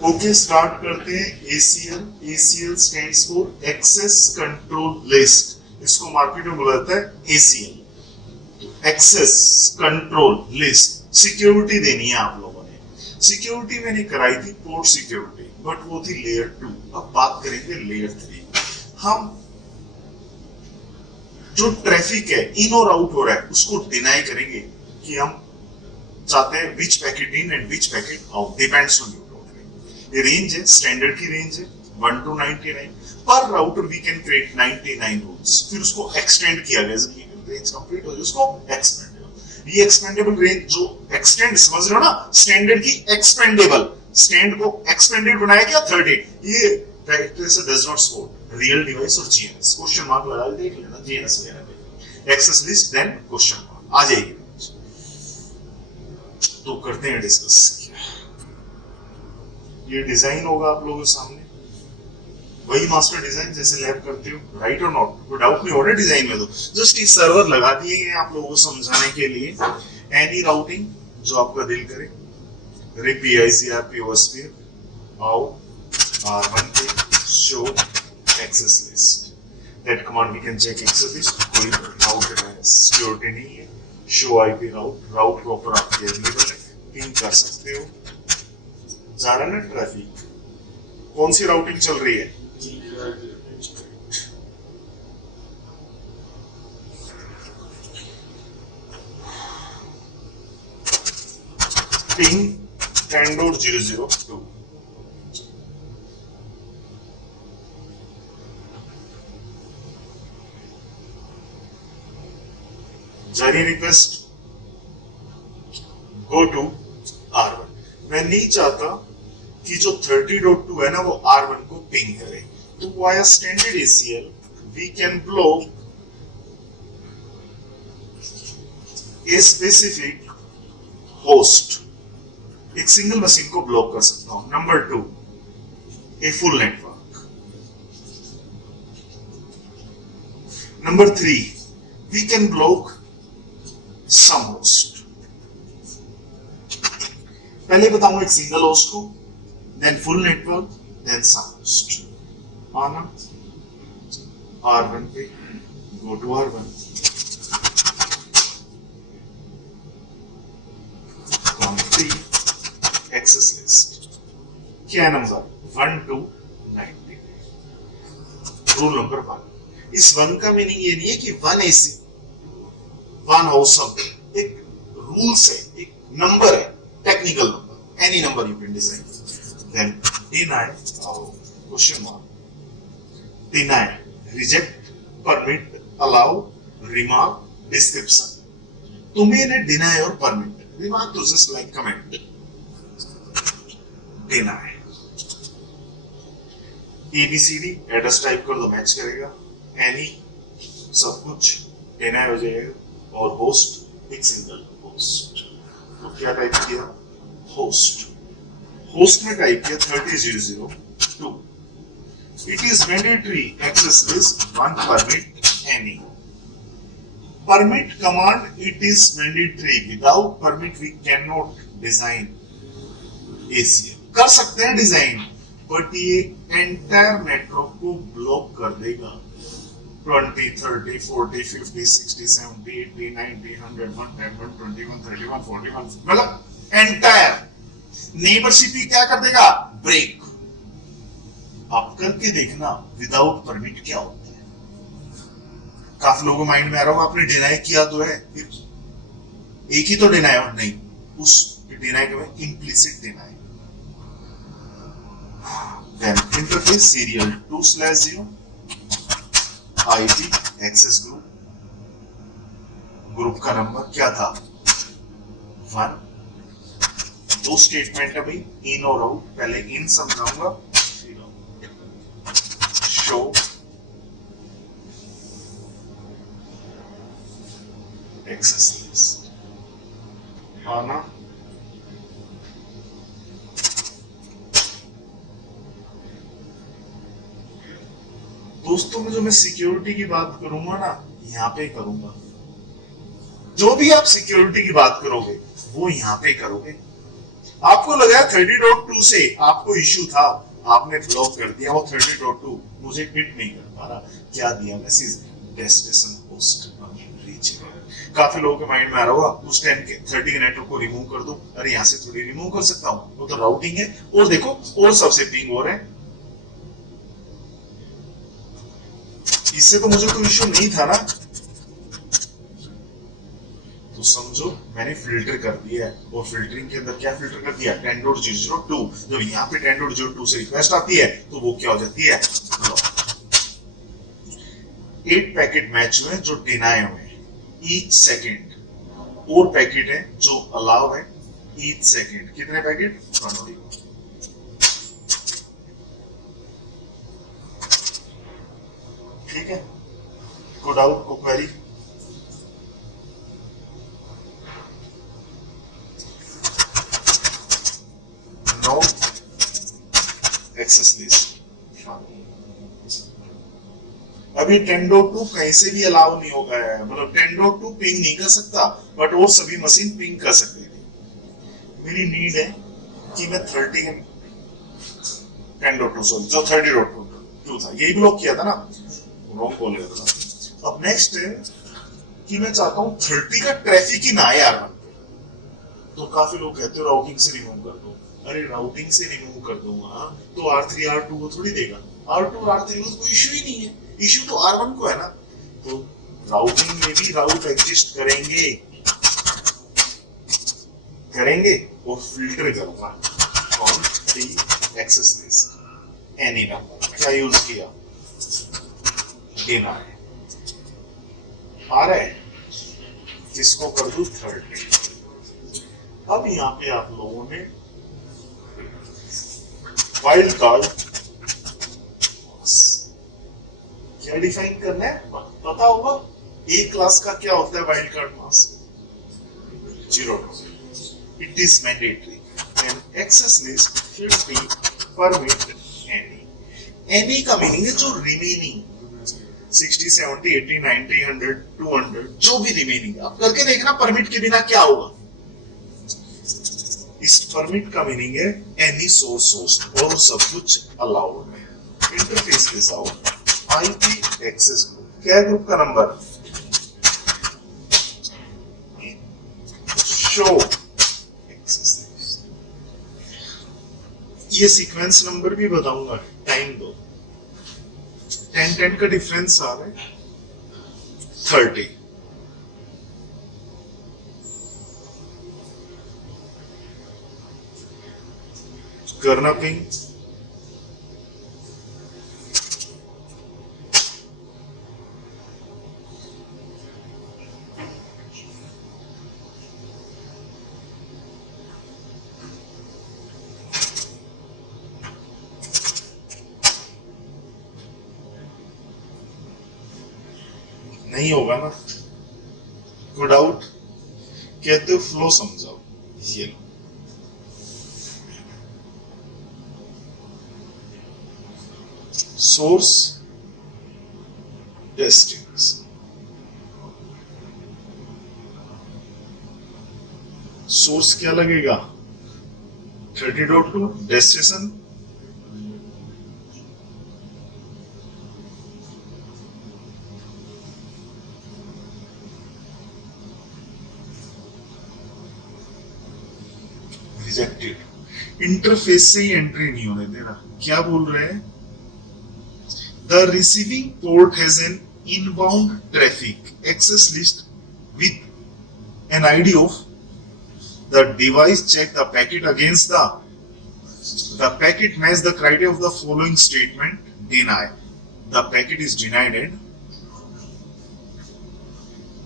Okay start करते हैं। ACL ACL stands for access control list. इसको मार्केट में बोला जाता है ACL। Access control list security देनी है आप लोगों ने। सिक्योरिटी मैंने कराई थी पोर्ट सिक्योरिटी, बट वो थी लेयर 2। अब बात करेंगे लेयर 3। हम जो ट्रैफिक है इन और आउट हो रहा है उसको डिनाई करेंगे कि हम चाहते हैं which packet in and which packet out, depends on you. ये रेंज है, स्टैंडर्ड की रेंज है 1 to 99। पर router we can create 99 rules. फिर उसको एक्सटेंड किया गया, रेंज कंप्लीट हो जाए उसको एक्सपेंडेबल। ये एक्सपेंडेबल रेंज जो एक्सटेंड, समझ रहे हो ना, स्टैंडर्ड की एक्सपेंडेबल, स्टैंड को एक्सपेंडेड बनाया गया 30। ये does not support real device और जीएनएस। क्वेश्चन मार्क लगा के देख लेना जीएनएस वगैरह पे। Access list then question mark आ जाएगी। तो करते हैं डिस्कस। ये डिजाइन होगा आप लोगों के सामने, वही मास्टर डिजाइन जैसे लैब करते हो, राइट और नॉट? कोई डाउट नहीं हो रहा डिजाइन में? तो जस्ट ये सर्वर लगा दिए हैं आप लोगों को समझाने के लिए। एनी राउटिंग जो आपका दिल करे, रिप PICRP ओस्फियर आओ R1 पे show access list. That command we can check access list. कोई राउट है सिक्योरिटी नहीं है। Show IP route, route proper आपके अवेलेबल है, पिंग कर सकते हो। जा रहा है ना ट्रैफिक, कौन सी राउटिंग चल रही है? पिंग 10.002। जारी रिक्वेस्ट गो टू R1। मैं नहीं चाहता कि जो 30.2 है ना वो R1 को पिंग करे, तो via standard ACL we can block a specific host. एक सिंगल मशीन को ब्लॉक कर सकता हूं। Number 2, a full network. Number 3, we can block some host. पहले बताऊंगा एक सिंगल होस्ट को, then full network, then some host. आना R1 पे, go to R1, access list. क्या नंबर? 1 to 90। Rule number 1। इस 1 का मीनिंग ये नहीं है कि 1 AC 1 हाउस एक रूल्स है, एक नंबर है, technical number, any number you can design. Then deny question mark, deny, reject, permit, allow, remark, description. तुम्हें ने डिनाई और परमिट, रिमार्क तो just like comment, deny. ABCD address type कर दो, मैच करेगा। एनी सब कुछ डिनाई हो जाएगा। और होस्ट एक सिंगल होस्ट, तो क्या टाइप किया? होस्ट। होस्ट में टाइप किया 30.002। It is mandatory access list 1 permit any. Permit command it is mandatory, without permit we can not design ACL। कर सकते हैं डिजाइन, बट ये एंटायर नेटवर्क को ब्लॉक कर देगा। 20, 30, 40, 50, 60, 70, 80, 90, 100, 110, 121, 31, 41, मतलब एंटायर नेबरशिप ही क्या कर देगा? ब्रेक। आप करके देखना विदाउट परमिट क्या होता है। काफी लोगों माइंड में आ रहा होगा आपने डिनाई किया तो है, फिर एक ही तो डिनाई हो नहीं, उस डिनाई के implicit deny. Then interface serial 2/0 IP access group का नंबर क्या था? 1। दो स्टेटमेंट है भाई, इन और आउट। पहले इन समझाऊंगा, शो एक्सेस लिस्ट। आना दोस्तों में जो मैं सिक्योरिटी की बात करूंगा ना, यहाँ पे करूंगा। जो भी आप सिक्योरिटी की बात करोगे वो यहाँ पे करोगे। आपको लगा 30.2 से आपको इश्यू था, आपने ब्लॉक कर दिया, वो 30.2 मुझे हिट नहीं कर पा रहा, क्या दिया मैसेज, डेस्टिनेशन होस्ट रीचेबल। काफी लोगों के माइंड में आ रहा होगा उस 10 के 30 के नेटवर्क को रिमूव कर दो, अरे यहाँ से थोड़ी रिमूव कर सकता हूँ, वो तो राउटिंग है, और देखो और सबसे पिंग हो रहे हैं, इससे तो मुझे कोई इश्यू नहीं था ना, तो समझो मैंने फिल्टर कर दिया है, और फिल्टरिंग के अंदर क्या फिल्टर कर दिया, 10.002, जब यहाँ पे 10.02 से रिक्वेस्ट आती है तो वो क्या हो जाती है, 8 पैकेट मैच हुए जो डिनाई हुए ईच सेकेंड, और पैकेट है जो अलाउ है ईच सेकेंड, कितने पैकेट, 20। ठीक है, को डाउट, को क्वेरी, नो एक्सेस लिस्ट। अभी 10.2 कहीं से भी अलाउ नहीं होगा, मतलब 10.2 पिंग नहीं कर सकता, बट और सभी मशीन पिंग कर सकते थे। मेरी नीड है कि मैं 10.2 सॉरी जो 30.2 था यही ब्लॉक किया था ना, रॉन्ग बोल गया था। अब नेक्स्ट है कि मैं चाहता हूँ 30 का ट्रैफिक ही ना आए R1 पे, तो काफी लोग कहते हो राउटिंग से रिमूव कर दो, अरे राउटिंग से रिमूव कर दूंगा तो R3 R2 को थोड़ी देगा, R2 R3 को कोई इश्यू ही नहीं है, इश्यू तो R1 को है ना, तो राउटिंग में भी राउट एग्जिस्ट करेंगे और फिल्टर करूंगा on the access list any number, क्या यूज किया, डिनाई, आ रहा है, किसको कर दूं, 30। अब यहाँ पे आप लोगों ने वाइल्ड कार्ड क्या डिफाइन करना है, पता होगा एक क्लास का क्या होता है wild card mask, 0। It is mandatory and access list should be permit any का मीनिंग है जो रिमेनिंग 60 70 80 90 100 200 जो भी रिमेनिंग, आप करके देखना परमिट के बिना क्या होगा। इस परमिट का मीनिंग है एनी सोर्स होस्ट, और सब कुछ अलाउड है। इंटरफेस के साथ आईपी एक्सेस क्या ग्रुप का नंबर, शो एक्सेस, ये सीक्वेंस नंबर भी बताऊंगा, टाइम दो, 10 का डिफरेंस आ रहा है 30, करना पिंग, नहीं होगा ना, कोई डाउट, कहते हो फ्लो समझाओ, ये लो सोर्स डेस्टिनेशन, सोर्स क्या लगेगा 30.2, डेस्टिनेशन रिजेक्टेड, इंटरफेस से ही एंट्री नहीं होने दे रहा, क्या बोल रहे हैं, the receiving port has an inbound traffic access list with an ID of the device, check the packet against the packet match the criteria of the following statement, deny, the packet is denied and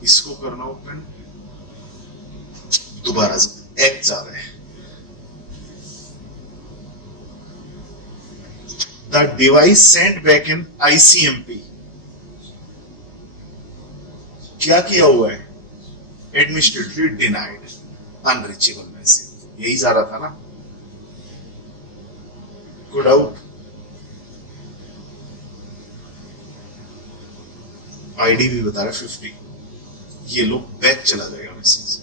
इसको करना open, दोबारा act जा रहा है, the device sent back an ICMP, क्या किया हुआ है, administratively denied unreachable message, यही जा रहा था ना, कोई डाउट, आईडी भी बता रहा है 50, ये लो बैक चला जाएगा मैसेज,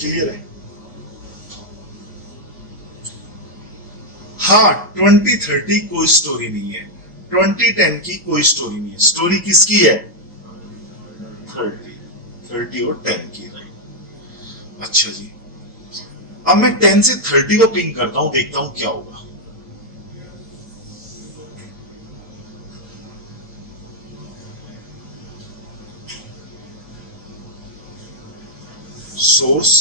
क्लियर है। हाँ 2030 कोई स्टोरी नहीं है, 2010 की कोई स्टोरी नहीं है, स्टोरी किसकी है? 30 और 10 की, राइट। अच्छा जी, अब मैं 10 से 30 को पिंग करता हूं, देखता हूं क्या होगा। सोर्स,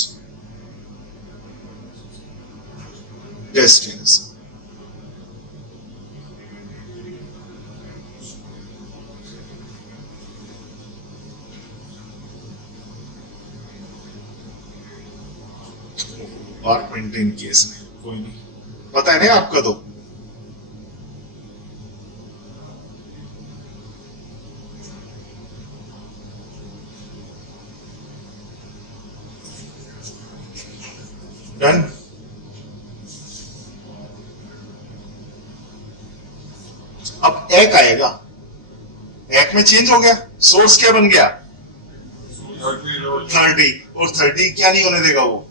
डेस्टिनेशन, और मेंटेन केस में कोई नहीं, पता है ना आपका तो। डन। अब एक आएगा, एक में चेंज हो गया, सोर्स क्या बन गया? 30, और 30 क्या नहीं होने देगा वो।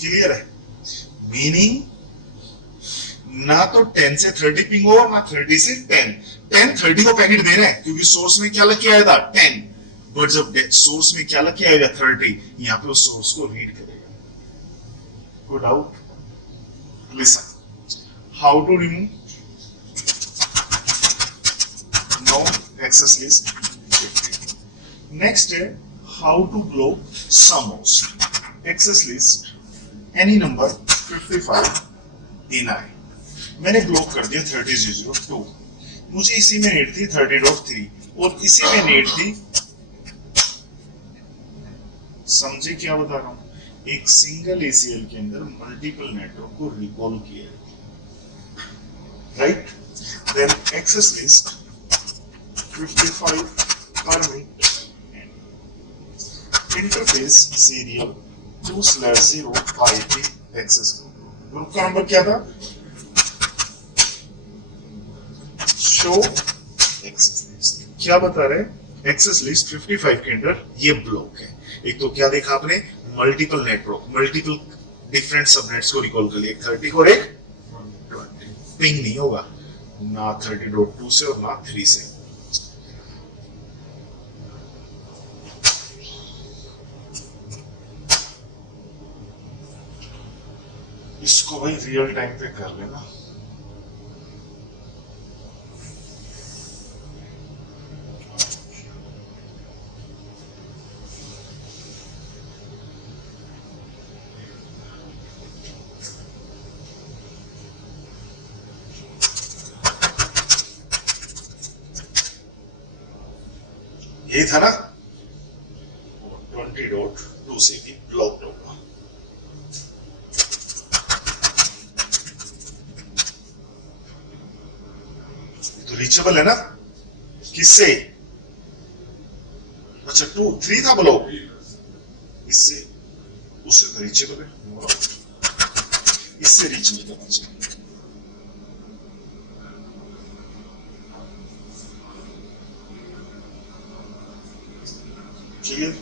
क्लियर है? मीनिंग ना तो 10 से 30 पिंग होगा, ना 30 से 10 30 को पैकेट दे रहे हैं क्योंकि सोर्स में क्या लग के आया था 10, बट जब सोर्स में क्या लग के आएगा 30, यहां पे उस सोर्स को रीड करेगा। Good out. Listen, how to remove no access list. Next है how to block some host access list any number 55 deny. मैंने ब्लॉक कर दिया 3002, मुझे इसी में नीड थी 30.3 और इसी में नीड थी, समझे क्या बता रहा हूं, एक सिंगल एसीएल के अंदर मल्टीपल नेटवर्क को रिकॉल किया, right. Then access list 55 permit interface serial 2/0 IP access group का नंबर क्या था? Show access list. क्या बता रहे? एक्सेस लिस्ट 55 के अंदर ये ब्लॉक है। एक तो क्या देखा आपने? Multiple network, multiple different subnets को रिकॉल कर लिया, एक 30 और एक 20। पिंग नहीं होगा ना 30.2 से और ना 3 से। इसको भाई रियल टाइम पे कर लेना। यही था ना, 20.2 से भी ब्लॉक्ड होगा। तो रीचेबल है ना, किससे? अच्छा 2-3 था ब्लॉक, इससे उससे तो रीचेबल है, इससे रीच नहीं करना चाहिए। क्लियर?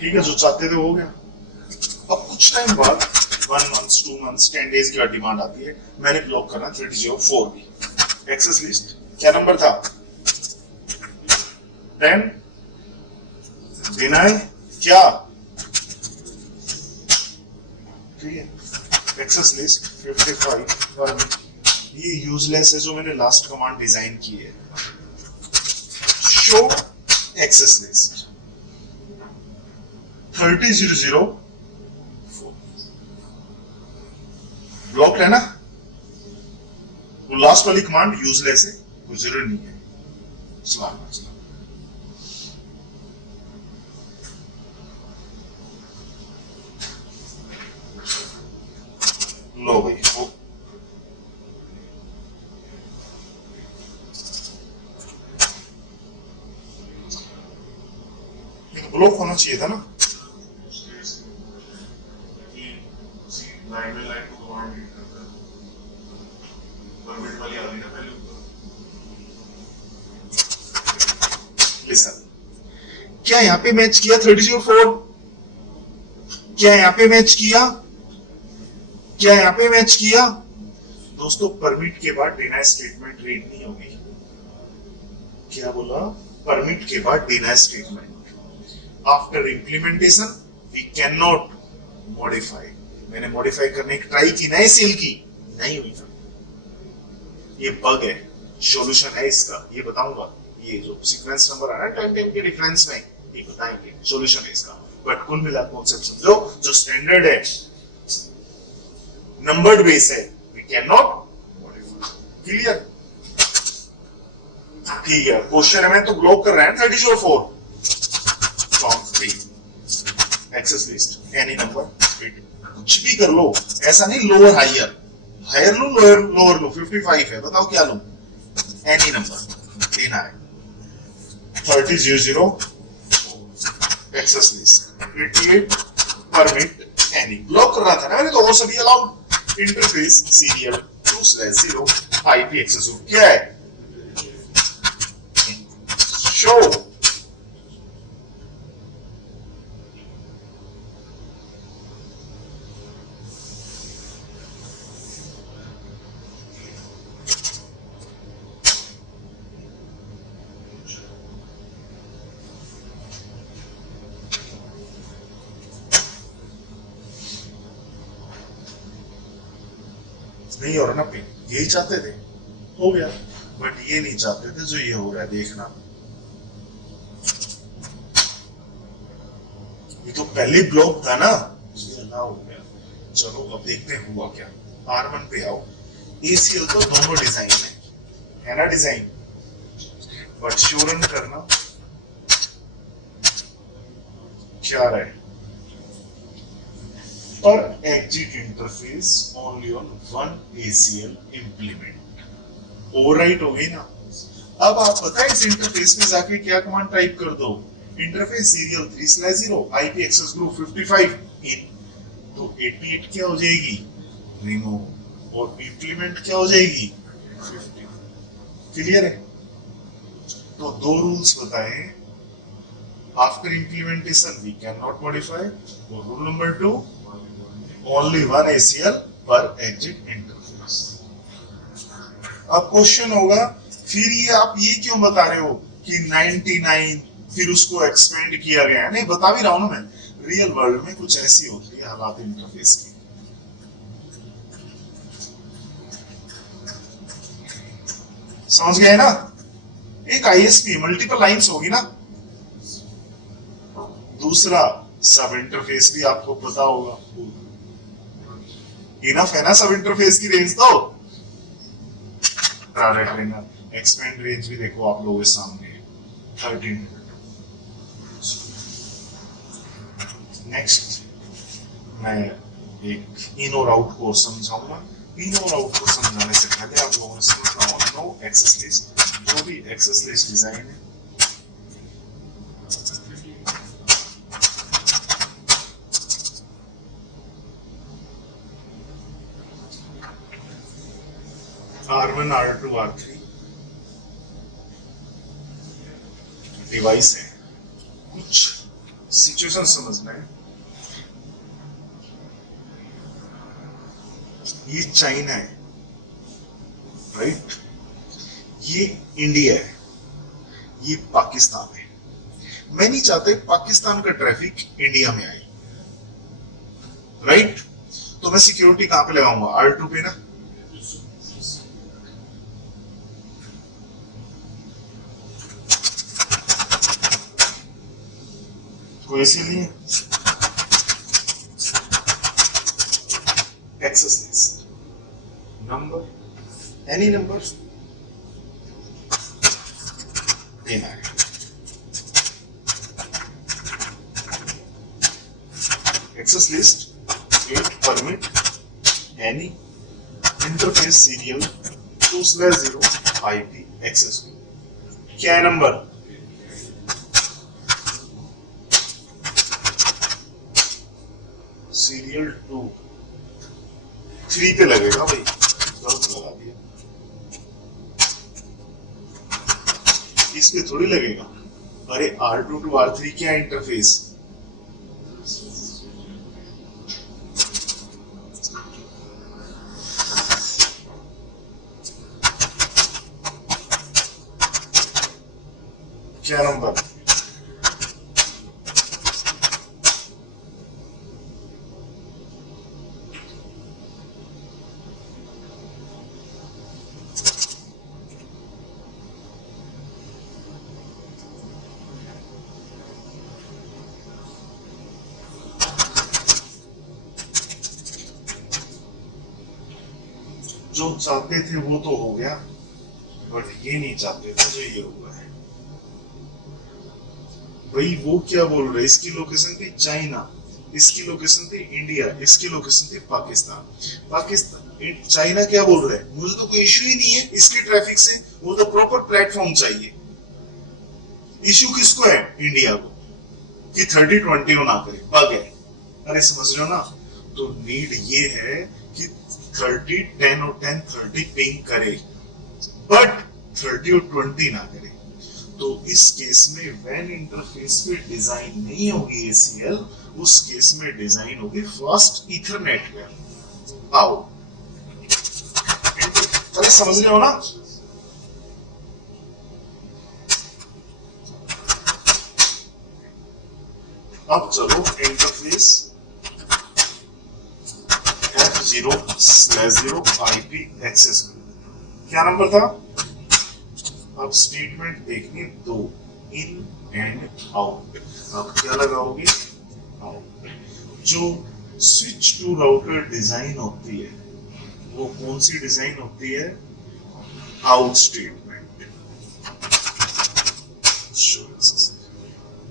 ठीक है, जो चाहते थे हो गया। अब कुछ टाइम बाद 1 मंथ 2 मंथ 10 डेज की डिमांड आती है, मैंने ब्लॉक करना 3004 भी एक्सेस लिस्ट। क्या नंबर था? 10 डिनाई क्या? ठीक है, एक्सेस लिस्ट 55 पर ये यूजलेस है जो मैंने लास्ट कमांड डिजाइन की है। शो एक्सेस लिस्ट 3004 ब्लॉक है ना, वो लास्ट वाली कमांड यूजलेस है, कोई जरूरत नहीं है चलाना। लो भाई, वो ब्लॉक होना चाहिए था ना। क्या यहाँ पे मैच किया 3004? क्या यहाँ पे मैच किया? क्या यहाँ पे मैच किया? दोस्तों परमिट के बाद डिनाई स्टेटमेंट रीड नहीं होगी। क्या बोला? परमिट के बाद deny statement. After implementation we can not modify. मैंने मॉडिफाई करने की ट्राई की, नहीं सेल की, नहीं हुई। ये बग है, सॉल्यूशन है इसका, ये बताऊंगा। ये जो सीक्वेंस नंबर आ रहा है टाइम टाइम के डिफरेंस में, ये बताएंगे, सॉल्यूशन है इसका। बट कुल मिला कॉन्सेप्ट समझो, जो स्टैंडर्ड है, नंबर्ड बेस है, we can not modify. Clear? ठीक है, क्वेश्चन में तो ब्लॉक कर रहे हैं 3004 from 3 access list any number. कुछ भी कर लो, ऐसा नहीं लोअर हायर, हायर लो लोअर लो। 55 है, बताओ क्या लो? एनी नंबर लेना है। 3000 access list 88 permit any. Block कर रहा था ना मैंने, तो और सभी allowed. Interface serial 2/0 IP access क्या है? शो नहीं हो रहा ना पिन, यही चाहते थे, हो गया। बट ये नहीं चाहते थे जो ये हो रहा है, देखना। ये तो पहले ब्लॉक था ना, ये अलाउ हो गया। चलो अब देखते हैं हुआ क्या। R1 पे आओ। ACL तो दोनों डिजाइन है ना डिजाइन, बट श्योरन करना क्या रहे। पर exit interface only on one ACL implement। Overwrite हो गई ना। अब आप पता है इस इंटरफेस में जाके क्या कमांड टाइप कर दो? Interface serial 3/0 IP access group 55 in, तो 88 क्या हो जाएगी? रिमूव। और इंप्लीमेंट क्या हो जाएगी? 50। क्लियर है? तो दो रूल्स बताए। After implementation we can not modify. और rule number 2, only one ACL per exit interface। अब क्वेश्चन होगा, फिर ये आप ये क्यों बता रहे हो कि 99 फिर उसको एक्सपेंड किया गया है? नहीं, बता भी रहा हूं ना मैं, रियल वर्ल्ड में कुछ ऐसी होती है हालात इंटरफेस की। समझ गए ना? एक ISP मल्टीपल लाइंस होगी ना। दूसरा सब इंटरफेस भी आपको पता होगा। इनफ है ना सब इंटरफेस की रेंज तो। एक्सपेंड रेंज भी देखो आप लोगों के सामने 13। नेक्स्ट मैं एक इन और आउट को समझाऊंगा। इन और आउट को समझाने से पहले आप लोगों से समझना हो नो एक्सेस लिस्ट, जो भी एक्सेस लिस्ट डिजाइन है R1 R2 R3 डिवाइस है। कुछ सिचुएशन समझना है। ये चाइना है, राइट? ये इंडिया है, ये पाकिस्तान है। मैं नहीं चाहता पाकिस्तान का ट्रैफिक इंडिया में आए, राइट? तो मैं सिक्योरिटी कहां पे लगाऊंगा? R2 पे ना। कोई इसीलिए access list number any number देना है। Access list 8 permit any interface serial 2/0 IP access. क्या नंबर? सीरियल 2 3 पे लगेगा भाई, गलत लगा दिया। इस पे थोड़ी लगेगा। अरे R2 to R3 क्या इंटरफेस? क्या नंबर? जो चाहते थे वो तो हो गया, बट ये नहीं चाहते थे जो ये हुआ है। भाई वो क्या बोल रहे, इसकी लोकेशन थी चाइना, इसकी लोकेशन थी इंडिया, इसकी लोकेशन थी पाकिस्तान। चाइना क्या बोल रहे हैं, मुझे तो कोई इश्यू ही नहीं है इसके ट्रैफिक से, वो तो प्रॉपर प्लेटफॉर्म चाहिए। इश्यू किसको है? इंडिया को, कि 30-20 ना करे, बग है। अरे समझ रहे हो ना? तो नीड ये है कि 30-10 और 10-30 पिंग करे, बट 30 और 20 ना करे। तो इस केस में वैन इंटरफेस पे डिजाइन नहीं होगी ACL, उस केस में डिजाइन होगी फास्ट ईथरनेट पे। आओ, अरे समझ रहे हो ना? अब चलो इंटरफेस F0/0 IP एक्सेस, क्या नंबर था? अब स्टेटमेंट देखनी दो, इन एंड आउट। अब क्या लगाओगे? आउट। जो स्विच टू राउटर डिजाइन होती है वो कौन सी डिजाइन होती है? Out statement.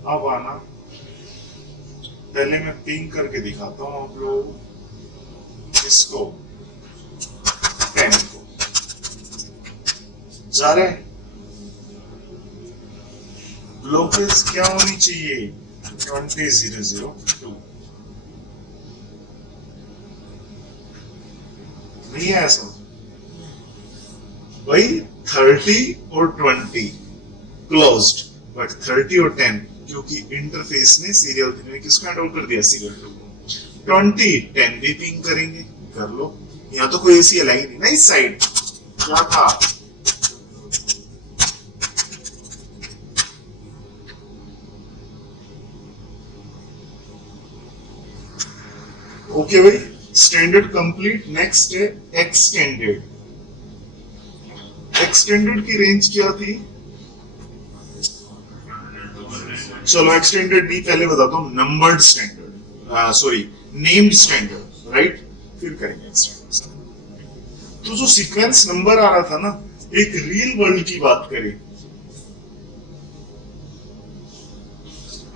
अब आना, पहले मैं पिंग करके दिखाता हूं आप लोगों को, इसको 10 को जा रहे हैं। ब्लॉकेज क्या होनी चाहिए? 20,002। नहीं है ऐसा भाई? 30 और 20 क्लोज्ड, बट 30 और 10 क्योंकि इंटरफेस ने सीरियल 3 में किसको हैंड आउट कर दिया? सीरियल 2 को। 20-10 भी पिंग करेंगे, कर लो। यहाँ तो कोई ACL आई नहीं ना इस साइड, क्या था? ओके भाई, स्टैंडर्ड कंप्लीट। नेक्स्ट है एक्सटेंडेड। एक्सटेंडेड की रेंज क्या थी? चलो एक्सटेंडेड नहीं, पहले बताता हूं numbered standard, sorry named standard, right? फिर करेंगे एक्सटेंडेड। तो जो सीक्वेंस नंबर आ रहा था ना, एक रियल वर्ल्ड की बात करें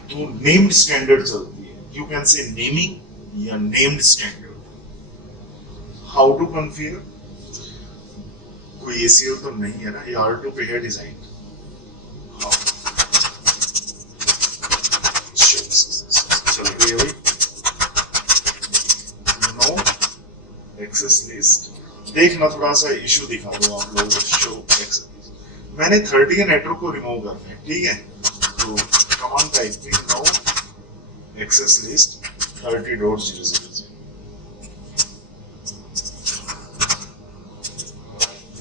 तो नेम्ड स्टैंडर्ड चलती है। यू कैन से नेमिंग या named standard. How to configure? कोई ACL तो नहीं है ना, ये R2 पे है डिजाइन। चलिए भाई, नो एक्सेस लिस्ट। देखना थोड़ा सा इशू दिखा दो आप लोगों को। शो एक्सेस लिस्ट मैंने 30 के नेटवर्क को रिमूव करना है, ठीक है? तो कमांड टाइप में no access list 30.000।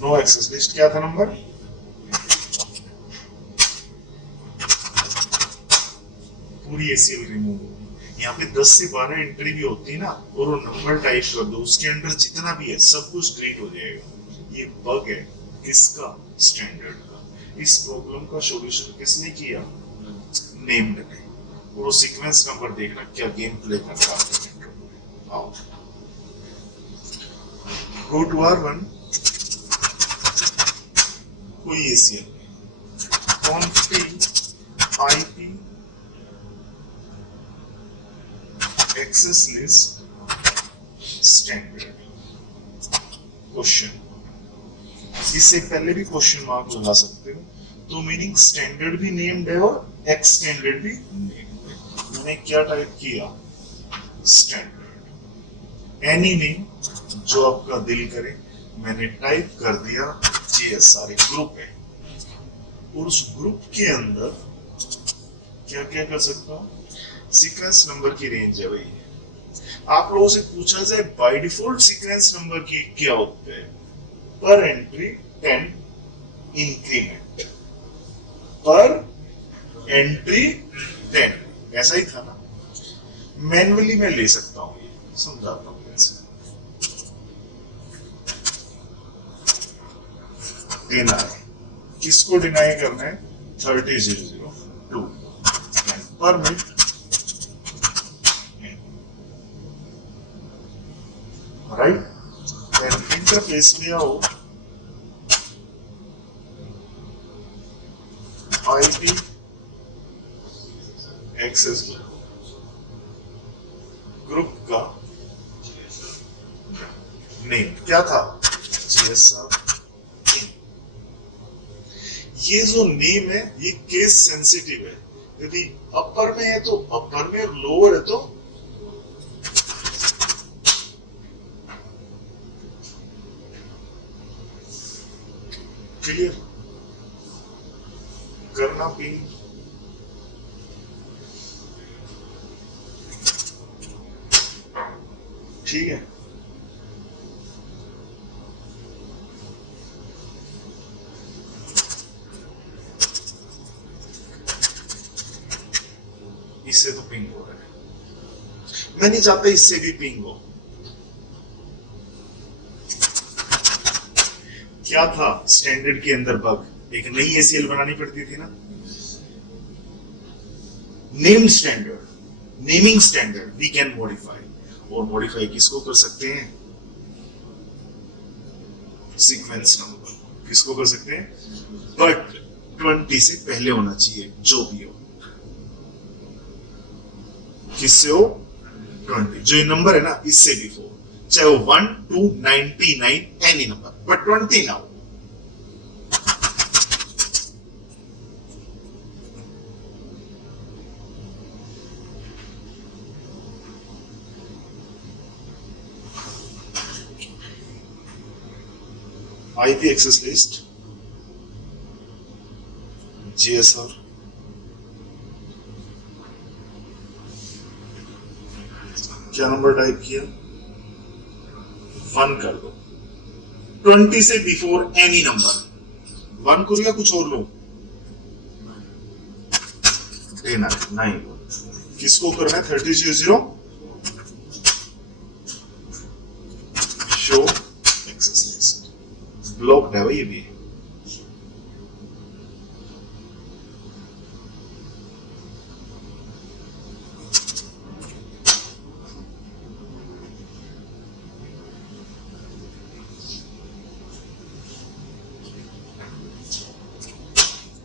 No access list क्या था नंबर? पूरी ACL रिमूव। यहाँ पे 10 से 12 एंट्री भी होती है ना, और वो नंबर टाइप कर दो, उसके अंदर जितना भी है सब कुछ डिलीट हो जाएगा। ये बग है किसका? स्टैंडर्ड का। इस प्रॉब्लम का सॉल्यूशन किसने किया? नेम्ड ने। और वो सीक्वेंस नंबर देखना क्या गेम प्ले करता है। आओ, गो टू R1, कोई ACL config IP access list standard. Question, इससे पहले भी क्वेश्चन मार्क लगा सकते हो, तो मीनिंग स्टैंडर्ड भी नेम्ड है और एक्सटेंडेड भी नेम्ड है। मैंने क्या टाइप किया? स्टैंडर्ड। एनी नेम जो आपका दिल करे। मैंने टाइप कर दिया GSR, ग्रुप है, और उस ग्रुप के अंदर क्या क्या कर सकता हूँ, सीक्वेंस नंबर की रेंज है भाई। आप लोगों से पूछा जाए बाय डिफॉल्ट सीक्वेंस नंबर की क्या होते हैं, पर एंट्री 10 इंक्रीमेंट, पर एंट्री 10, ऐसा ही था ना। मैन्युअली मैं ले सकता हूँ, ये समझाता हूँ कैसे। डिनाई, किसको डिनाई करना है, 3002 परमिट, राइट। देन इंटरफेस पे आओ, आईपी एक्सेस ग्रुप का नेम क्या था, जीएसआर। ये जो नेम है ये केस सेंसिटिव है, यदि अपर में है तो अपर में, और लोअर है तो क्लियर करना भी। ठीक है, इससे तो पिंग हो रहा है, मैं नहीं चाहता इससे भी पिंग हो। क्या था स्टैंडर्ड के अंदर बग, एक नई एसीएल बनानी पड़ती थी ना, name standard, naming standard we can modify, और मॉडिफाई किसको कर सकते हैं, सीक्वेंस नंबर किसको कर सकते हैं, बट 20 से पहले होना चाहिए, जो भी हो, किससे हो, 20, जो ये नंबर है ना इससे बिफोर, चाहे वो 1 2 99 एनी नंबर, बट 20 ना हो। IP एक्सेस लिस्ट, GSR, क्या नंबर टाइप किया, 1 कर दो, 20 से बिफोर एनी नंबर, 1 करो या कुछ और लो, देना 9, किसको करना है, 3000 शो एक्सेस लिस्ट, ब्लॉक्ड है ये भी।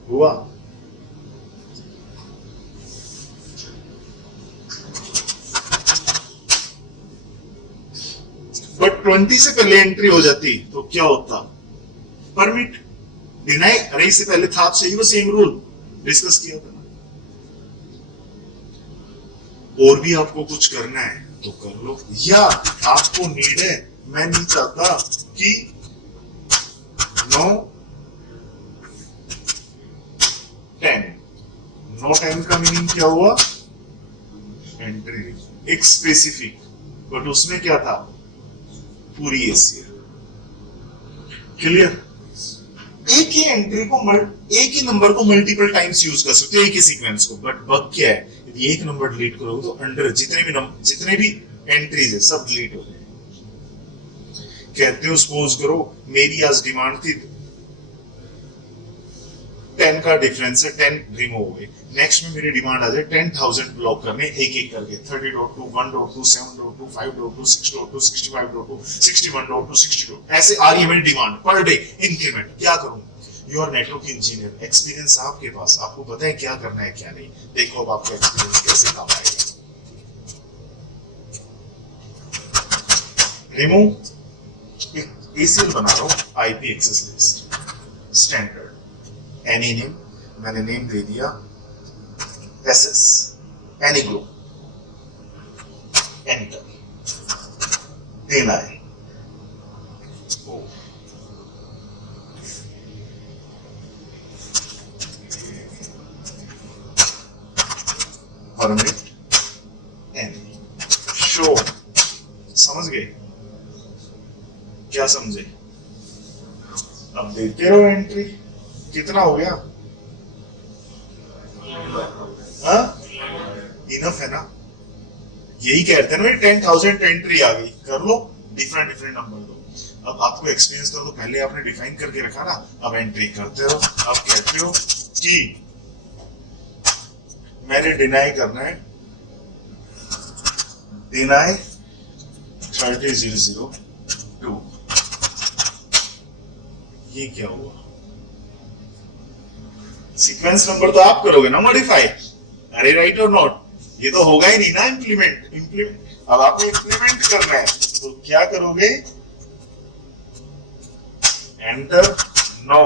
हुआ, बट 20 से पहले एंट्री हो जाती तो क्या होता, परमिट, डिनाई, अरे इससे पहले था, आपसे ही वो सेम रूल डिस्कस किया था ना। और भी आपको कुछ करना है तो कर लो, या आपको नीड है, मैं नहीं चाहता कि 9 10, 9 10 का मीनिंग क्या हुआ, एंट्री एक स्पेसिफिक, बट उसमें क्या था, पूरी एशिया, क्लियर। एक ही एंट्री को एक ही नंबर को मल्टीपल टाइम्स यूज कर सकते हो, एक ही सीक्वेंस को, बट बग क्या है, यदि एक नंबर डिलीट करोगे तो अंडर जितने भी एंट्रीज है सब डिलीट हो जाए। कहते हो सपोज करो मेरी आज डिमांड थी 10 का डिफरेंस है, 10 रिमूव हुए, नेक्स्ट में मेरी डिमांड आ जाए 10,000 ब्लॉक करने एक एक करके, 30.2 1.2 7.2 5.2 6.2 65.2 61.2 62, ऐसे आ रही है मेरी डिमांड पर डे इंक्रीमेंट। क्या करूं, you are network engineer, experience आपके पास, आपको पता है क्या करना है क्या नहीं, देखो अब आपका एक्सपीरियंस कैसे काम आएगा। रिमूव एसीएल बना रहा हूं, IP access list standard, any name, मैंने नेम दे दिया एसएस, एनी ग्रुप, एंटर, देना है परमिट एनी, शो, समझ गए? क्या समझे? अब देखते रहो एंट्री कितना हो गया। हाँ इनफ है ना, यही कहते हैं ना 10,000 एंट्री आ गई, कर लो डिफरेंट डिफरेंट नंबर दो। अब आपको एक्सपीरियंस तो पहले आपने डिफाइन करके रखा ना, अब एंट्री करते रहो। अब कहते हो कि मैंने डिनाई करना है, डिनाई 30,002, ये क्या हुआ? सीक्वेंस नंबर तो आप करोगे ना मॉडिफाई, अरे राइट और नॉट? ये तो होगा ही नहीं ना इम्प्लीमेंट। अब आपको इम्प्लीमेंट करना है तो क्या करोगे? एंटर नो,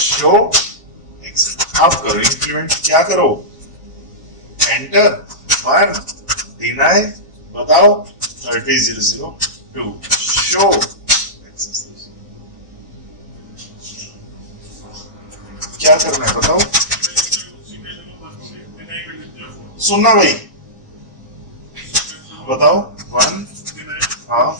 शो, अब करो इम्प्लीमेंट, क्या करो? एंटर 1, डिनाई, बताओ 30,002, शो, क्या करना है बताओ? सुनना भाई, बताओ 1, हाँ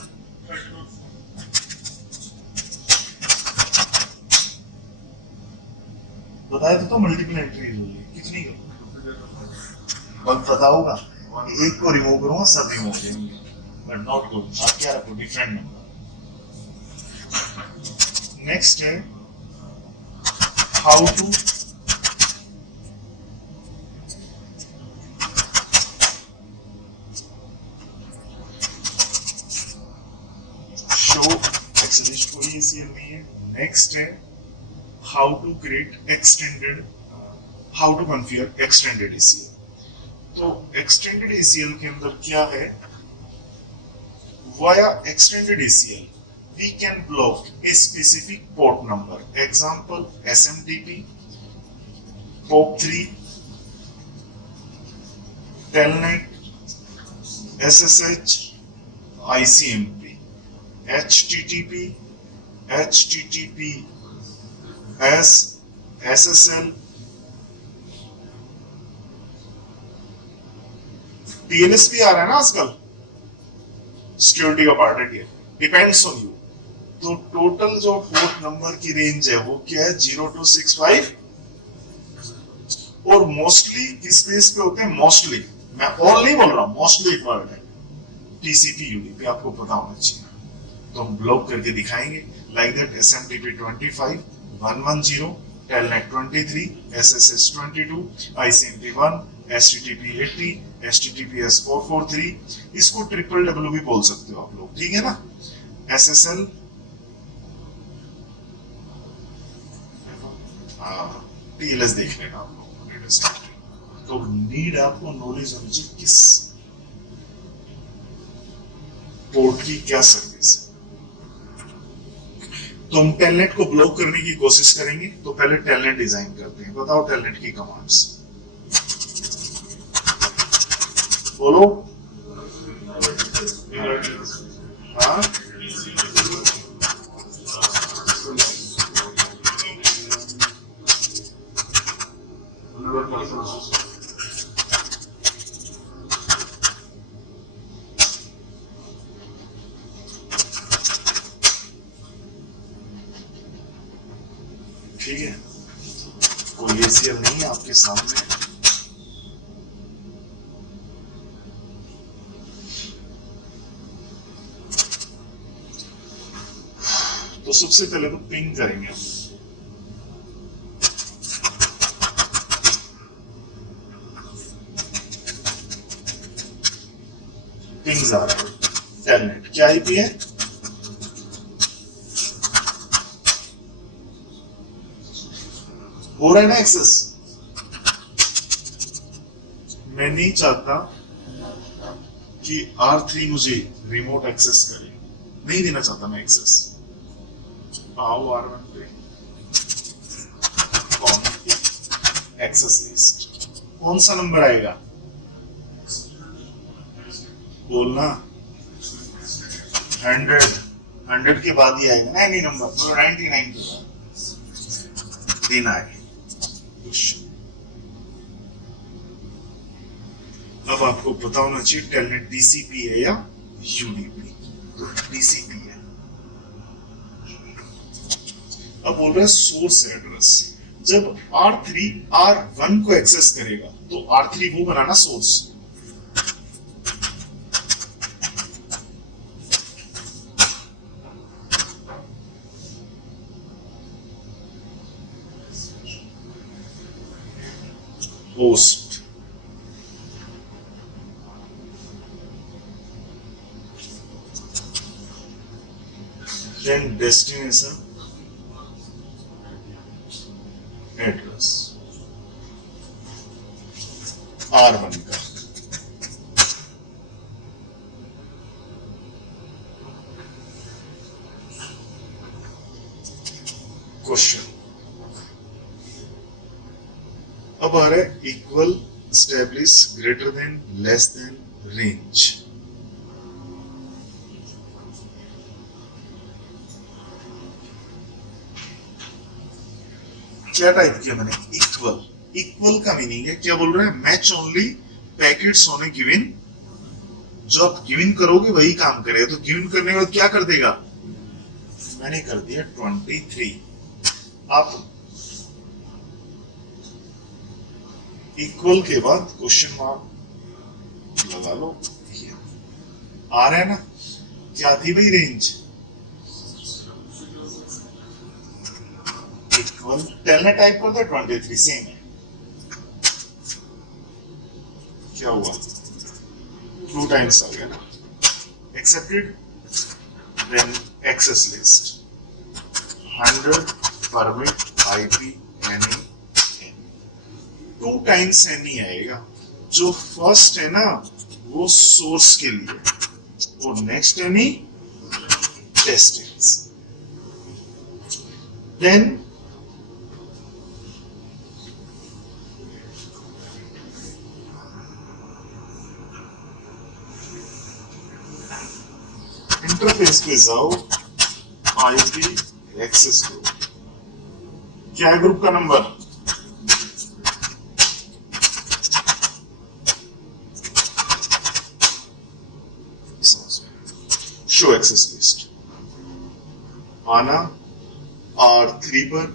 बताया तो मल्टीपल एंट्रीज होगी, कितनी पता होगा? एक को रिमूव करूंगा सब रिमूव हो जाएंगे, बट नॉट गुड। आप क्या रखो? Different number. नेक्स्ट है हाउ टू शो एक्सेलिस्ट, कोई ईसीएल नहीं है। नेक्स्ट है how to create extended, how to configure extended ACL. तो एक्सटेंडेड ईसीएल के अंदर क्या है? Via extended ACL we can block a specific port number, example SMTP, POP3, Telnet, SSH, ICMP, HTTP, HTTPS, SSL, TLS भी आ रहा है ना आजकल, सिक्योरिटी का पार्ट है, डिपेंड्स ऑन यू। तो टोटल जो पोर्ट नंबर की रेंज है वो क्या है? 0 to 65, और मोस्टली किस बेस पे होते हैं? मोस्टली, मैं ऑल नहीं बोल रहा, मोस्टली वर्ड है TCP UDP, आपको पता होना चाहिए। तो हम ब्लॉक करके दिखाएंगे like that SMTP 25, 110, Telnet 23, SSH 22, ICMP 1, HTTP 80, HTTPS 443, इसको WWW भी बोल सकते हो आप लोग, ठीक है ना? SSL, TLS देख लेना आप लोग। तो नीड आपको नॉलेज होनी चाहिए किस पोर्ट की क्या सर्विस है। तो हम टेलनेट को ब्लॉक करने की कोशिश करेंगे, तो पहले टेलनेट डिजाइन करते हैं। बताओ टेलनेट की कमांड्स बोलो। हाँ ठीक है, कोई एसीएल नहीं है आपके सामने। तो सबसे पहले तो पिंग करेंगे हम। पिंग्स आ रहा है, टेलनेट क्या आईपी है? हो रहा है ना एक्सेस? मैं नहीं चाहता कि R3 मुझे रिमोट एक्सेस करे, नहीं देना चाहता मैं एक्सेस। आओ R1 पे एक्सेस लिस्ट, कौन सा नंबर आएगा बोलना? 100 के बाद ही आएगा ना, एनी नंबर, 99 के बाद देना है। क्वेश्चन। अब आपको पता होना चाहिए टेलनेट टीसीपी है या यूडीपी। तो टीसीपी है। अब बोल रहा है सोर्स एड्रेस। जब R3 R1 को एक्सेस करेगा तो R3 वो बनाना source, host, then destination address R1 का। क्वेश्चन अब आ रहा है equal, establish, greater than, less than, range. क्या टाइप किया मैंने? इक्वल। इक्वल का मीनिंग है क्या बोल रहे हैं? Match only packets on A given. जो आप गिवन करोगे वही काम करेगा। तो गिवन करने के बाद क्या कर देगा? मैंने कर दिया 23। आप इक्वल के बाद क्वेश्चन मार्क लगा लो। आ रहा है ना? क्या थी भाई रेंज? इक्वल टेलनेट टाइप कर दे 23 सेम है। क्या हुआ? 2 टाइम्स आ गया ना? Accepted, then access list 100 permit IP any 2 times any आएगा। जो फर्स्ट है ना वो सोर्स के लिए और next any destination. Then interface पे जाओ, IP एक्सेस ग्रुप। क्या है ग्रुप का नंबर? शो एक्सेस लिस्ट आना R3 पर,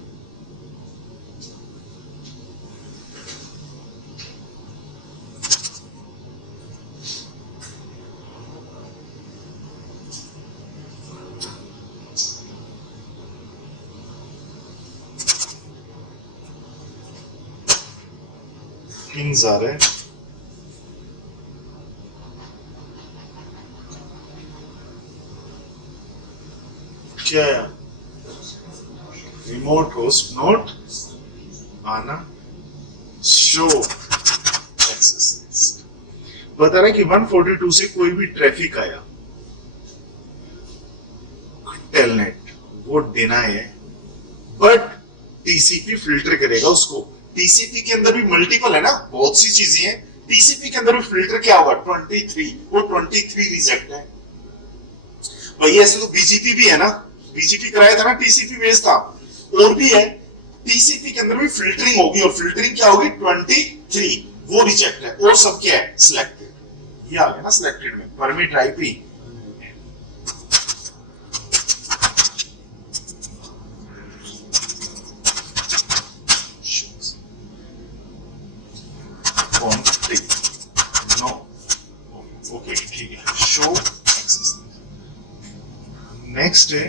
पिंग्स आ रहे हैं। क्या है? रिमोट होस्ट नोट आना शो एक्सेस लिस्ट। बता रहा है कि 142 से कोई भी ट्रैफिक आया टेलनेट वो डिनाई है, बट टीसीपी फिल्टर करेगा उसको। टीसीपी के अंदर भी मल्टीपल है ना, बहुत सी चीजें हैं। टीसीपी के अंदर भी फिल्टर क्या होगा? 23। वो 23 रिजेक्ट है भाई। ऐसे तो बीजीपी भी है ना, बीजीपी कराया था ना, टीसीपी बेस्ड था। और भी है, टीसीपी के अंदर भी फिल्टरिंग होगी और फिल्टरिंग क्या होगी? 23 वो रिजेक्ट है और सब क्या है? सिलेक्टेड। ये आ गया ना सिलेक्टेड में परमिट IP। नो ओके ठीक है। शो एक्सेस नेक्स्ट है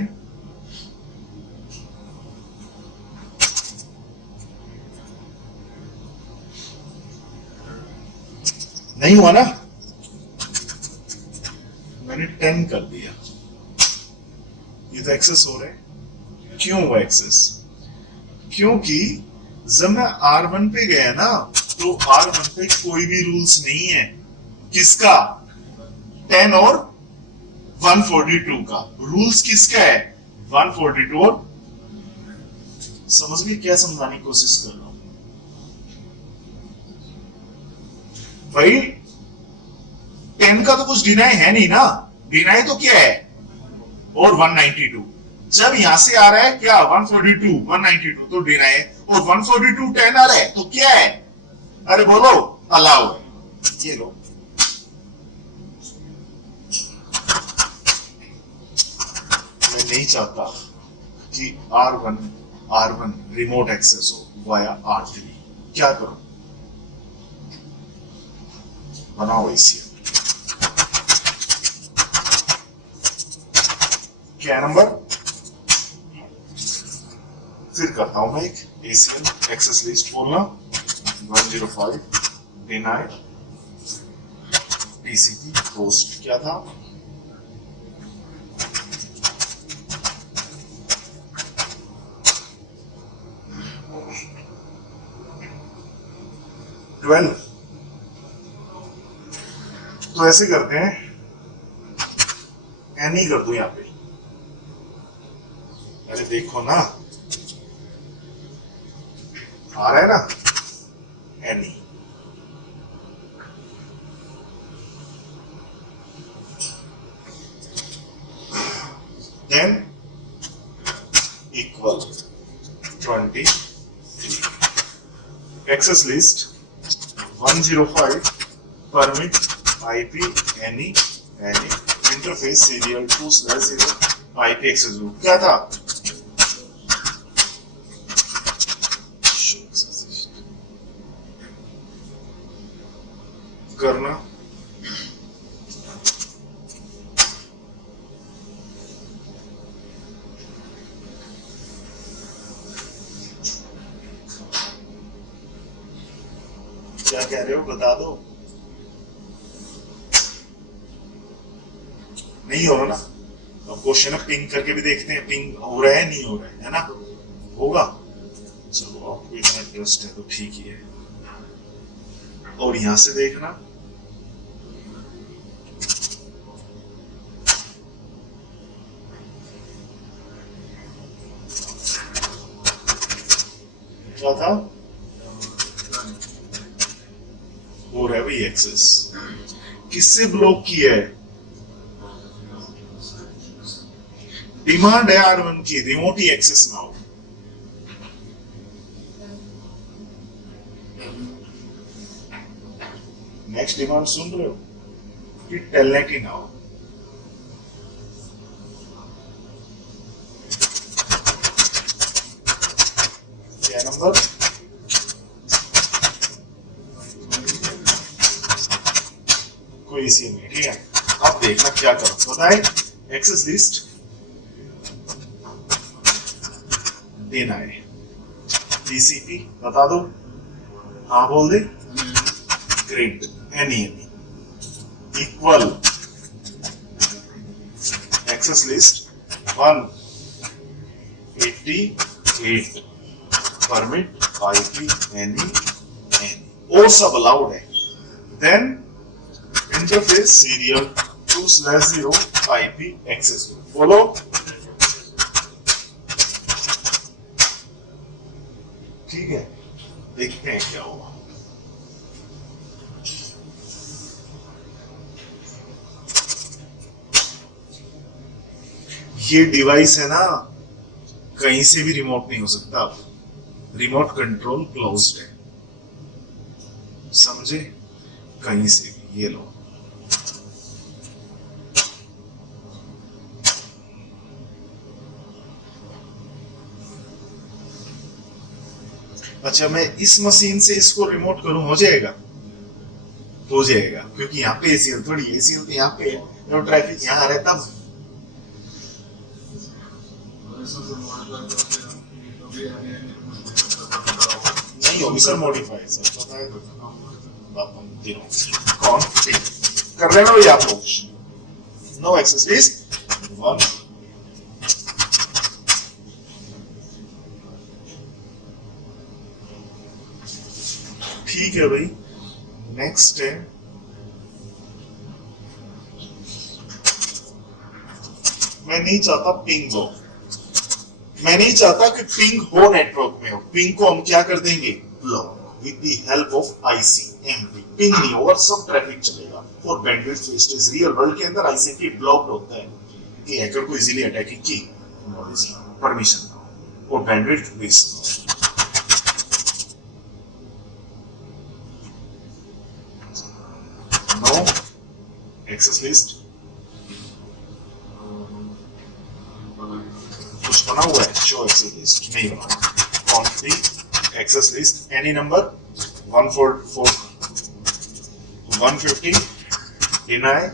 नहीं हुआ ना? मैंने 10 कर दिया। ये तो एक्सेस हो रहा है। क्यों हुआ एक्सेस? क्योंकि जब मैं R1 पे गया ना तो R1 पे कोई भी रूल्स नहीं है। किसका? 10 और 142 का। रूल्स किसका है? 142 और समझ गए क्या समझाने की कोशिश कर रहा हूं भाई? 10 का तो कुछ डिनाई है नहीं ना। डिनाई तो क्या है? और 192 जब यहां से आ रहा है क्या 142 192 तो डिनाई है, और 142 10 आ रहा है तो क्या है, अरे बोलो अलाउ है। ये लो, मैं नहीं चाहता कि R1 रिमोट एक्सेस हो वाया R3, क्या करो, बनाओ ACL। क्या नंबर, फिर करता हूं मैं एक ACL एक्सेस लिस्ट बोलना 105 डिनाई TCP पोस्ट क्या था, तो ऐसे करते हैं, एन ही कर दो यहां पे, अरे देखो ना आ रहा है ना एन ही, then equal 23 access list 105 permit IP any interface serial 2/0 IP access group क्या था, करना क्या कह रहे हो बता दो, नहीं हो रहा ना, अब क्वेश्चन है पिंग करके भी देखते हैं पिंग हो रहा है नहीं हो रहा है ना, होगा, चलो आपको इतना ट्रस्ट है तो ठीक ही है। और यहां से देखना क्या था, हो रहा है भाई एक्सेस, किससे ब्लॉक किया है, डिमांड है R1 की रिमोट ही एक्सेस ना हो, नेक्स्ट डिमांड सुन रहे हो कि टेलनेट ही ना हो, क्या नंबर, कोई इसी नहीं, ठीक है। अब देखना क्या करो बताए, एक्सेस लिस्ट देना है TCP बता दो, हाँ बोल दे, great any equal access list 188 permit IP any और सब अलाउड है, then interface serial 2/0 IP access बोलो, ठीक है, देखते हैं क्या होगा। ये डिवाइस है ना, कहीं से भी रिमोट नहीं हो सकता, रिमोट कंट्रोल क्लोज्ड है, समझे, कहीं से भी, ये लो अच्छा मैं इस मशीन से इसको रिमोट करूं हो जाएगा, हो जाएगा, क्योंकि यहाँ पे ACL थोड़ी, ACL तो यहाँ पे है, तो ट्रैफिक यहाँ आ रहा है तब, नहीं होगी सर मॉडिफाई, सर पता है तो कौन कर रहे हैं ना भाई आप लोग, नो एक्सेस लिस्ट 1 ठीक है भाई, नेक्स्ट है मैं नहीं चाहता पिंग हो, मैं नहीं चाहता कि पिंग हो नेटवर्क में हो, पिंग को हम क्या कर देंगे block with the help of ICMP, ping नहीं होगा, सब ट्रैफिक चलेगा, और बैंडविड्थ वेस्टेज रियल वर्ल्ड के अंदर ICMP ब्लॉक होता है कि हैकर को इजीली अटैकिंग की परमिशन और बैंडविड्थ 20। नो एक्सेस लिस्ट कुछ बना हुआ है, शो एक्सेस लिस्ट नहीं बना। Quantity access list any number 144 150 deny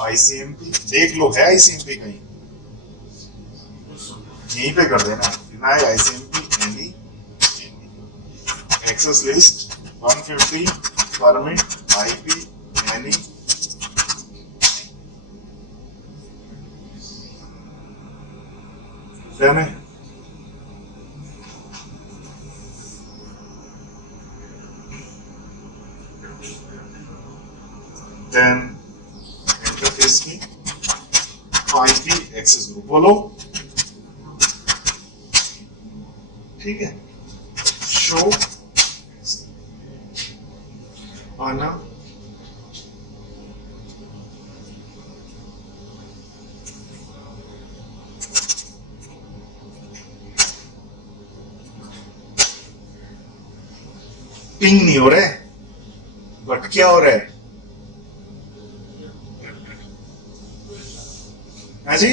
ICMP देख लो है आईसीएमपी कहीं यहीं पे कर देना deny ICMP any access list 150 permit IP any done है। Then इंटरफेस में आईपी एक्सेस ग्रुप बोलो, ठीक है। शो आना पिंग नहीं हो रहा है बट क्या हो रहा है, हाँ जी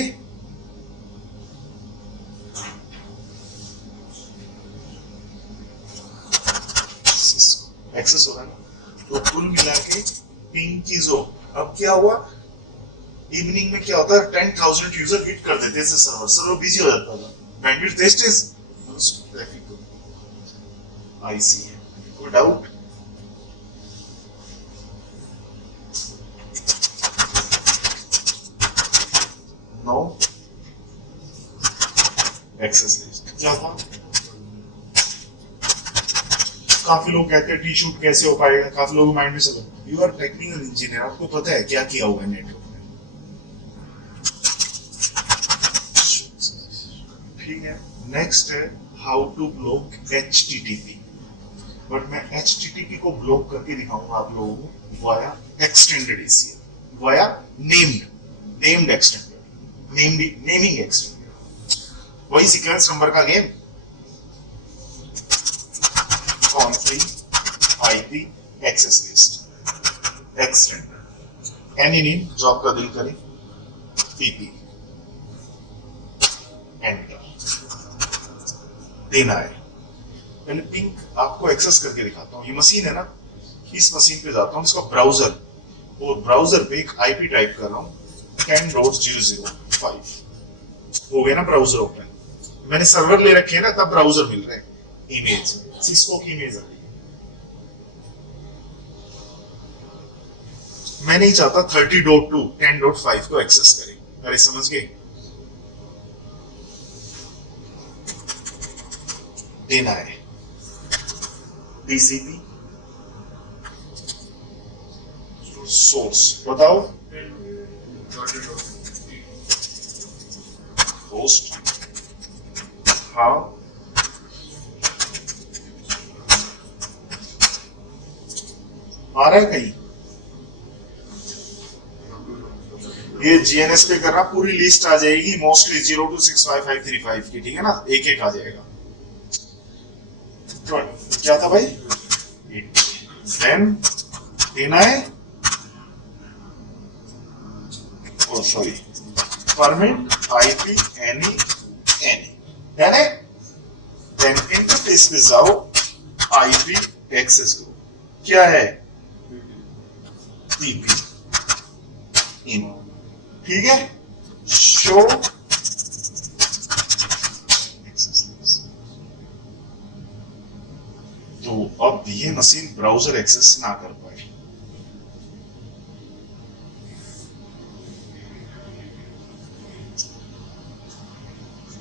एक्सेस हो रहा है ना। तो कुल मिला के पिंग की जो अब क्या हुआ, इवनिंग में क्या होता है 10,000 यूजर हिट कर देते हैं सर्वर बिजी हो जाता था, बैंडविड्थ टेस्ट इज आईसी है, कोई डाउट? नो एक्सेस लिस्ट क्या था? काफी लोग कहते हैं टी शूट कैसे हो पाएगा, काफी लोगों माइंड में सब यू आर टेक्निकल इंजीनियर, आपको पता है क्या किया हुआ है नेटवर्क में, ठीक है। नेक्स्ट है how to block HTTP, but मैं HTTP को ब्लॉक करके दिखाऊंगा आप लोगों को via extended ACL, via named extended naming extended, वही सीक्वेंस नंबर का game. IP access list extender any name जो आपका दिल करे, PP एंटर देना है। पहले पिंक आपको एक्सेस करके दिखाता हूँ, ये मशीन है ना, इस मशीन पे जाता हूँ, इसका ब्राउजर, और ब्राउजर पे एक IP टाइप कर रहा हूँ 10.005 हो गया ना ब्राउजर ओपन, मैंने सर्वर ले रखे है ना तब ब्राउजर मिल रहा है, इमेज सिस्को की इमेज आ रही है। मैं नहीं चाहता 30.2 10.5 को एक्सेस करे, अरे समझ गए? देना है TCP सोर्स, बताओ होस्ट, हाँ आ रहा है कहीं? ये GNS पे करना, पूरी लिस्ट आ जाएगी मोस्टली 0 to 65535 की, ठीक है ना, एक एक आ जाएगा। तो क्या था भाई, देन देना है oh sorry permit IP any then है, देन इंटरफेस पे जाओ IP एक्सेस को, क्या है PP इन, ठीक है। शो तो अब ये मशीन ब्राउजर एक्सेस ना कर पाए,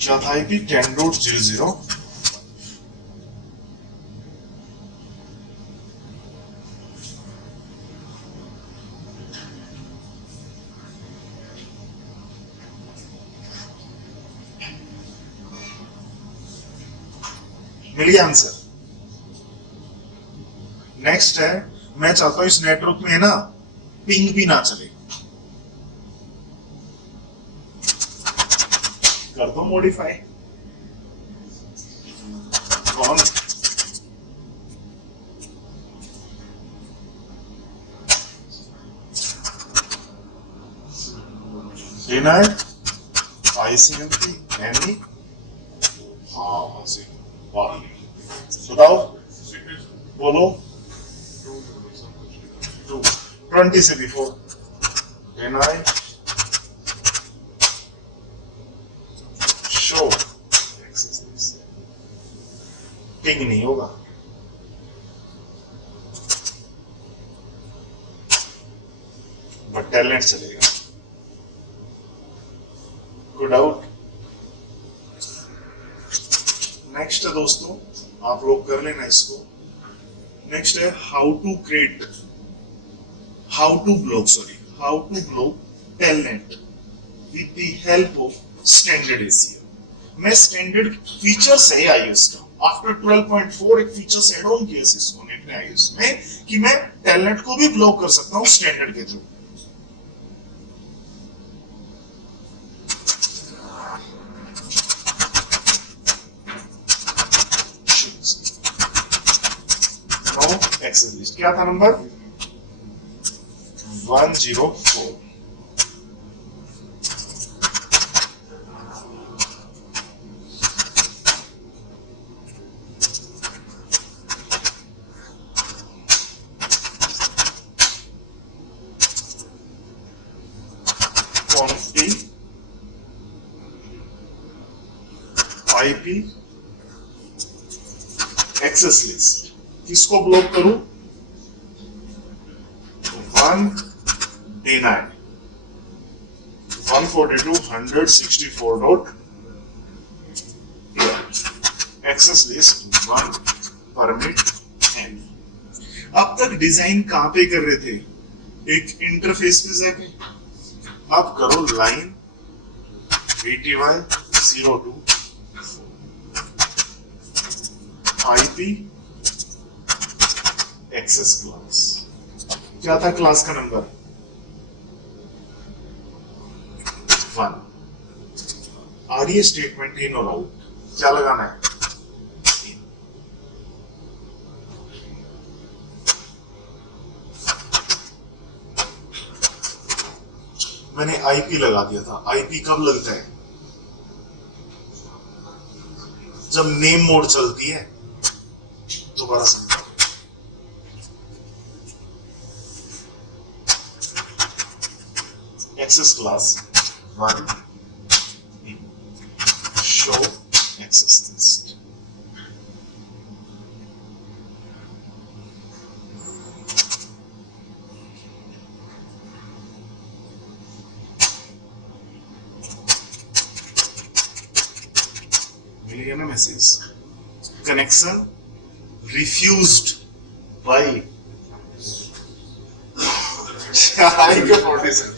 क्या था IP 10.00 मिली आंसर। नेक्स्ट है, मैं चाहता हूं इस नेटवर्क में है ना पिंग भी ना चले, कर दो मॉडिफाई। कौन डिनाइड ICMP एनी। हाँ जी बताओ बोलो 20 से बिफोर डिनाइड शो पिंग नहीं होगा। बट टैलेंट चलेगा। Good out. नेक्स्ट है दोस्तों, आप लोग कर लेना इसको। नेक्स्ट है how to block telnet with the help of standard ACL। मैं स्टैंडर्ड फीचर्स है आईएस का आफ्टर 12.4 एक फीचर्स ऐड ऑन किया सिस्को नेट ने आईएस में कि मैं टेलनेट को भी ब्लॉक कर सकता हूं स्टैंडर्ड के थ्रू। एक्सेस लिस्ट क्या था number 104। Config IP access list किसको ब्लॉक करूं 1D9 142.164. Access list 1 permit n। अब तक डिजाइन कहां पे कर रहे थे एक इंटरफेस पे जाके, अब करो line VTY02 IP access class. क्या था क्लास का नंबर 1। आर ये स्टेटमेंट इन और आउट क्या लगाना है मैंने IP लगा दिया था। IP कब लगता है जब नेम मोड चलती है। दोबारा समझो access class 1 show access list। मिल गया ना message. Connection refused by I के 47